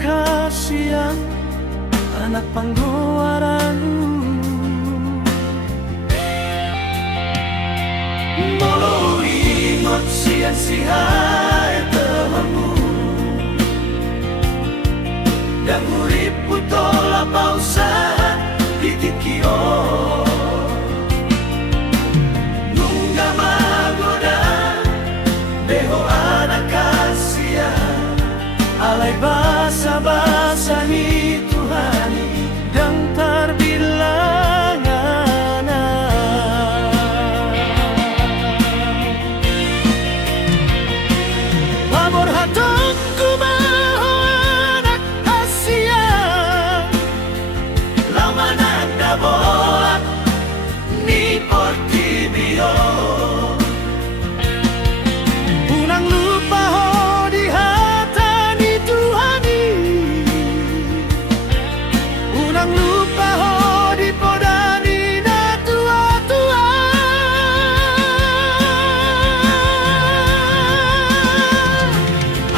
kasihan anak panggowaran molo ingot sian-sian temanmu dan urip putola pausahan ditikio nungga magoda deho anak kasihan alai basa-basa ni Tuhani dan terbilang pamor hatungku maho anak kasihan lama nanda bolak ni Portibio unang lupa ho di hatani Tuhani unang lupa ho di podani na tua-tua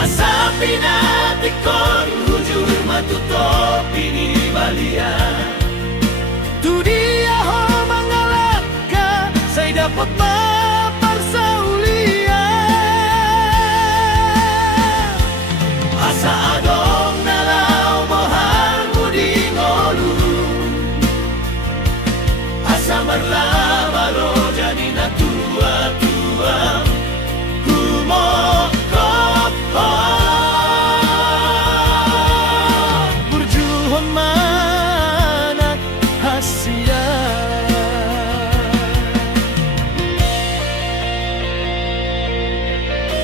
asapi natikon hujur matutopi ni balian tu dia ho mangalaka saya dapat maparsaulia asa adong nalau mohal mudi ngolu asa marlabalo jadi na tua-tua kumokopo burjuhon manak hasian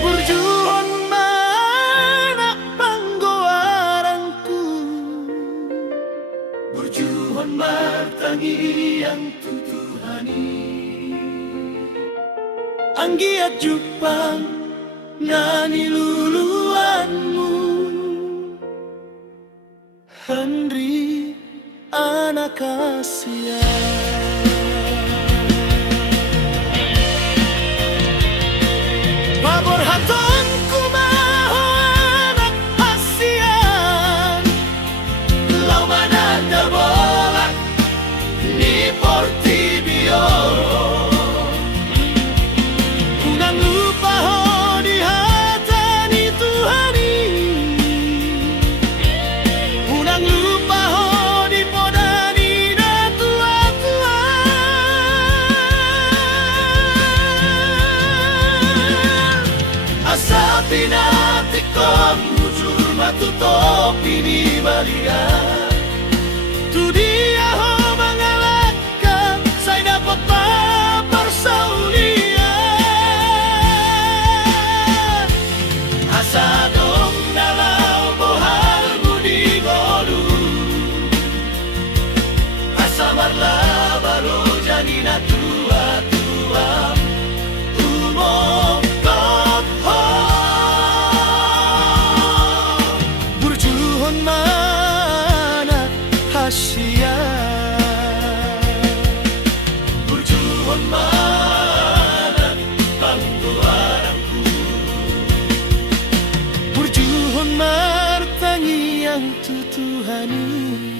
burjuhon manak panggowaranku burjuhon martangi yang tutuhani anggiat Jepang nani luluanmu Henry anak kasihan pamor hatonku maho anak kasihan lau mananda bolak ni Portibio unang lupa ho di hatani Tuhani unang lupa ho di podani na tua-tua asa pinatikon hujur matutopi ni balian tu dia ho mangalaka saya dapat maparsaulia asa dong nalau bohal budi golu asa marlabalo jadi na tua-tua umokopo burjuhon mana hasian burjuhon mana panggowaranku burjuhon martangi yang tutuhani